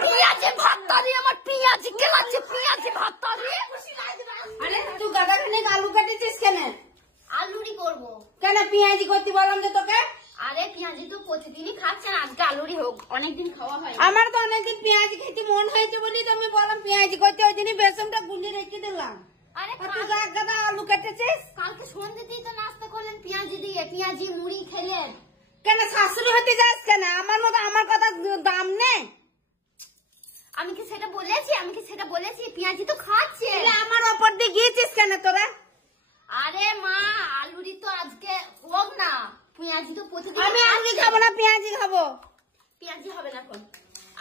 পেঁয়াজি ভাতটারি আমার পেঁয়াজি কেলাচ্ছে পেঁয়াজি ভাতটারি। আরে তুই গাদাখানে আলু কাটেছিস কেন? আলুরি করবো কেন পেঁয়াজি করতে বললাম যে তোকে? আরে পেঁয়াজি তো প্রতিদিনই খাচ্ছেন, আজকে আলুরি হোক, অনেকদিন খাওয়া হয়। আমার তো অনেকদিন পেঁয়াজি খেতে মন হয়েছে বলি তো আমি বললাম পেঁয়াজি করতে, ওই দিনই বেসনটা গুলিয়ে রেখে দিলাম। আরে তুই গাদা আলু কেটেছিস কালকে সন্ধ্যেতেই তো নাস্তা করলেন পেঁয়াজি দিয়ে, পেঁয়াজি মুড়ি খেলেন। কেন? শাশুড়ি হতে যাস কেন? আমার মতো আমার কথা দাম নেই? আমি কি সেটা বলেছি? আমি কি সেটা বলেছি? পেঁয়াজি তো খাচ্ছে। আমার ওপর দিয়ে গিয়েছিস কেন তোরা? আরে মা আলুরি তো আজকে হোক না, পেঁয়াজি তো প্রতিদিন। আমি আলু খাবো না, পেঁয়াজি খাবো। পেঁয়াজি হবে না এখন।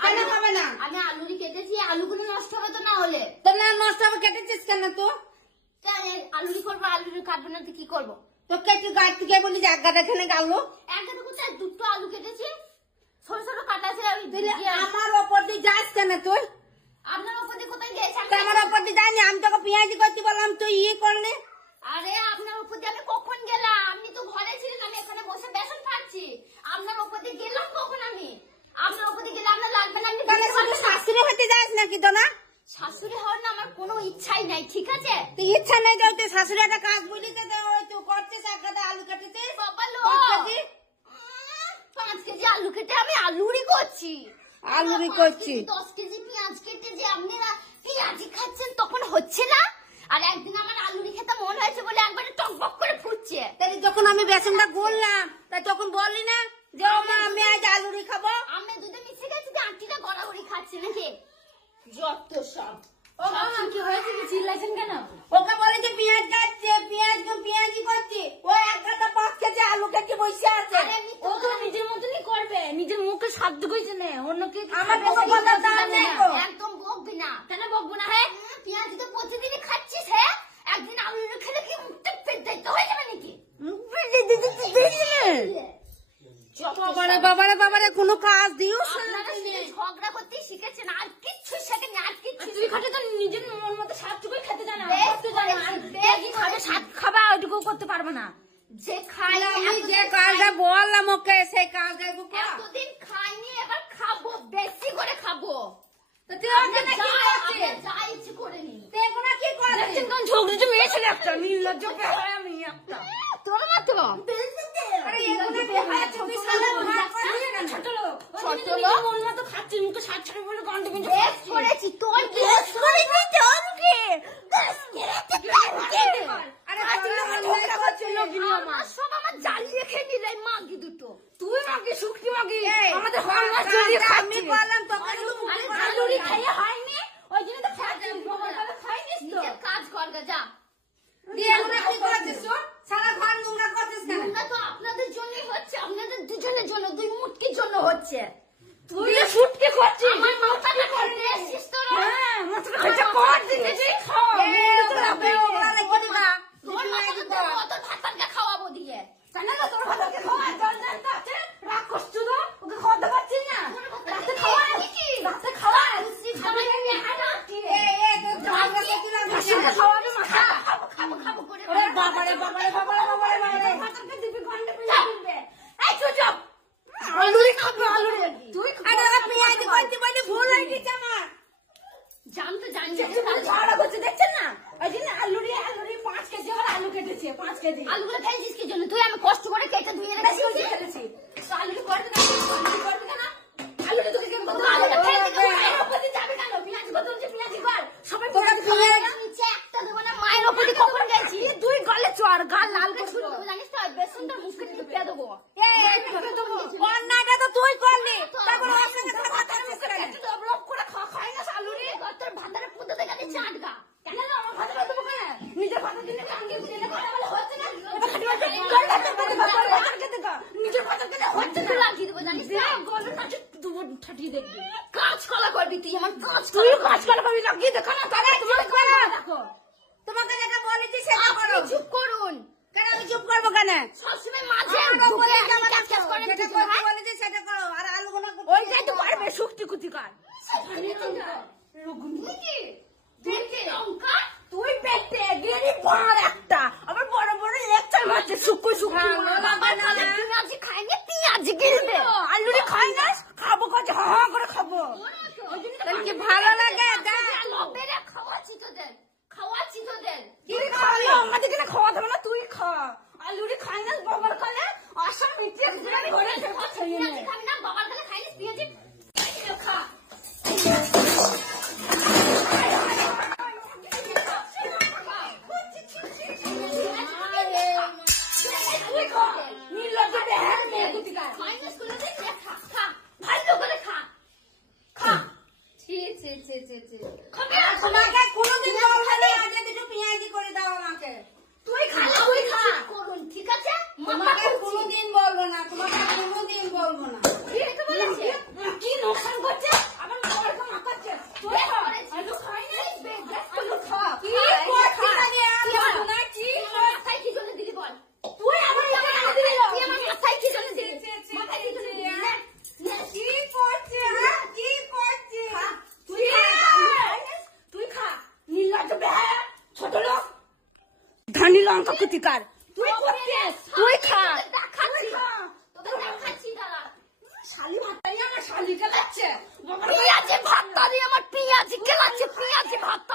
কেন হবে না? আমি আলুরি কেটেছি, আলুগুলো নষ্ট হবে তো না হলে। তো না নষ্ট হবে, কেটেছিস কেন তুই? আলুরি করবো, আলুরি কাটবো না তো কি করবো? তোকে কি গাছ থেকে বলি যে গাদা খানে গালো? একটা কোথায় দুটো আলু কেটেছি, ছোট ছোট কাটা আছে। আমার ওপর দিয়ে যাস কেন তুই? আপনার ওপর দিয়ে কোথায় গেছে? আমার ওপর দিয়ে যায়নি, আমি তোকে পেঁয়াজি করতে বললাম তুই করলে। আরে আপনার উপর দিয়ে আমি কখন গেলাম? আপনি তো ঘরে ছিলেন, আমি এখানে বসে বেসন খাচ্ছি। আপনার উপর দিয়ে গেলাম কখন আমি? আপনার উপর দিয়ে গেলে আপনার লাগবে না? আপনি শাশুড়ি হতে যাস নাকি তো না? শাশুড়ি হওয়ার না আমার কোনো ইচ্ছাই নাই, ঠিক আছে? তুই ইচ্ছা নেই যাও, তুই শাশুড়ি একটা কাজ বলি তো তুই করছিস, এক গাদা আলু কেটেছিস। বাবা লো 5 কেজি আলু কেটে আমি আলুরি করছি। আলুরি করছি 10 কেজি পেঁয়াজ কেটে যে আপনারা পেঁয়াজি খাচ্ছেন তখন হচ্ছে না? আর একদিন আমার আলুরি খেতে মন হয়েছে বলে একবারে টকবক করে ফুটছে। তাহলে যখন আমি বেসনটা গড়লাম তাই তখন বললি না যে মা আমি আজ আলুরি খাবো? আমি দুধে মিশে গেছি যে আন্টিটা গড়াগড়ি খাচ্ছে নাকি? যত সব। ও মা কি হয়েছে, চিল্লাছেন কেন? ওকে বলে যে পেঁয়াজ কাটছে, পেঁয়াজি করছে, ও এক গাদা 5 কেজি আলু কেটে বসে আছে। ও তো নিজের মতনই করবে, নিজের মুখে শব্দ কইছে না, অন্যকে আমার কোনো কথা দাম নেই তো। একদম বকবি না। কেন বকবো না? হ্যাঁ পেঁয়াজি তো প্রতিদিনই খাচ্ছিস, হ্যাঁ একদিন আলু খেলে কি মুখটা পেট দেখতে হয়ে যাবে নাকি? বাবারে বাবারে বাবারে কোনো কাজ দিও ঝগড়া করতে শিখেছেন, আর কিচ্ছু শেখেনি। আর কিচ্ছু তুই খাটে তো নিজের মন মতো সাতটুকুই খেতে জানা, খাবে সাত খাবা ওইটুকু করতে পারবে না। যে খাই আমি যে কাজটা বললাম ওকে সেই কাজটা এতদিন খাইনি, এবার খাবো, বেশি করে খাবো। তুই ওকে না কি করছিস? যা ইচ্ছে করে নি। তুই এখন কি করছিস? কোন ঝগড়া মেয়ে ছেলে একটা নির্লজ্জ বেহায়া আমি একটা তোর মতো। আরে এখন কি হয়েছে? তুই সালা ভাত খাচ্ছিস কেন? ছোট লোক মন মতো খাচ্ছিস, মুখে সাত ছড়ে বলে গন্ডে বিন্দু বেশ করেছি। তোর বেশ করে দিতে আমাকে আরে ঝগড়া করছিল গিনি আমার সব আমার জ্বালিয়ে খেয়ে নিলে মাগি দুটো। তুই মাগি শুকনি মাগি আমাদের হয় না চুরি আমি বললাম তোকে আলুরি খাইয়ে হয়নি, ওই জন্য তো খাচ্ছি। খাইনিস তো, কাজ কর যা। দিয়ে এখন কি করছিস? সারা ঘর নোংরা করছিস কেন? নোংরা তো আপনাদের জন্যই হচ্ছে, আপনাদের দুজনের জন্য, দুই মুটকির জন্য হচ্ছে। তুই ফুটকে করছিস? আমার মাথাটা করে এসেছিস তোরা। হ্যাঁ মাথাটা খরচা কর দিতেছি খাও তোর ভাতারকে খাওয়াবো দিয়ে। জানা না তোর ভাতারকে খাওয়া জল জান তো আছে রাগ করছিস তো ওকে খাওয়াতে পারছিস না। রাতে খাওয়া কি রাতে খাওয়া খাওয়াবে মাথা খাবো করে বাবারে বাবারে বাবারে বাবারে বাবারে ভাতারকে দিবি ঘন্টা পেয়ে দিবে। এই চুপ আলুরি খাবে আলুরি তুই আরে পেঁয়াজি করতে বলে ভুল হয়ে গেছে আমার। জানতে জানি ঝগড়া করছে দেখছেন না? ওই জন্য আলুরি 5 কেজি আর আলু কেটেছে 5 কেজি। আলুগুলো ফেলছিস কি জন্য? তুই আমি কষ্ট করে কেটে ধুয়ে বেশি রেখেছি। ফেলেছি তো আলুরি করতে না করতে না আলুরি তোকে কেন বলবো? আলুটা ফেলতে কেন? মায়ের উপরে যাবে কেন? পেঁয়াজি কত হচ্ছে পেঁয়াজি কর সবাই নিচে একটা দেবো না, মায়ের ওপরে কখন গেছি? তুই গলে চড় গাল লাল ছুরি করে দেবো জানিস তো, বেসনটা মুখে টিপে দেবো। অন্যটা তো তুই করলি তারপর ওর সঙ্গে তোর ভাতার মুখে একটু ডেভেলপ করে খাই না আলুরি। তোর ভাতারে পুঁতে দেখে দিচ্ছে আটগা। কেন না আমার ভাতার দেবো কেন? নিজের ভাতার দিনে কাঙ্গে দিনে কথা বলে হচ্ছে না। নিজের ভাতার দিনে হচ্ছে না। লাগিয়ে দেবো জানিস তো, গলে কাছে দুবো ঠাটিয়ে দেখবি। কাজ কলা করবি তুই। আমার কাজ তুই কাজ করা পাবি লাগিয়ে দেখো না তারা দেখো তোমাকে যেটা বলেছি সেটা করো। চুপ করুন। কেন আমি চুপ করবো কেন? সবসময় মাঝে বলে ক্যাচ করে যেটা বলেছি সেটা করো আর আলুগুলো ওইটাই তো পারবে শক্তি কুতিকার। তুই পেটে গেলি বড় একটা আবার বড় বড় লেকচার মারছে শুকো শুকো পেঁয়াজি খাইনি, পেঁয়াজি গিলবে। আলুরি খাই না খাবো কাজ হা করে খাবো। ওই খাবি না, বাবার কাছে খাইলিস পেঁয়াজি খা। তোমাকে কোনোদিন বলবো না আজকে দুটো পেঁয়াজি করে দাও আমাকে। তুই খা, তুই খা করুন, ঠিক আছে? তোমাকে কোনোদিন বলবো না, তোমাকে কোনোদিন বলবো না। কি এটা বলেছে? কি নোকসান করছে আবার মামাকে মাখাচ্ছে। তুই আলু খাই নাই, আলু খা। কি করছিস আগে আমি না কি মাথায় কি জন্য দিদি বল? তুই আমার মাথায় দিলি তুই আমার মাথায় কি জন্য দিলি? মাথায় কি জন্য দিলি? কি করছিস হ্যাঁ কি করছিস তুই খা, তুই খা। নীলজ বেহায়া ছোট লোক ধানি লঙ্কা কুতিকার তুই করছিস তুই খা দেখাচ্ছি, তোদের দেখাচ্ছি দাঁড়া। শালি ভাতটাই আমার শালিকে লাগছে পেঁয়াজি ভাতটা দিয়ে আমার পেঁয়াজি খেলাচ্ছে, পেঁয়াজি ভাতটা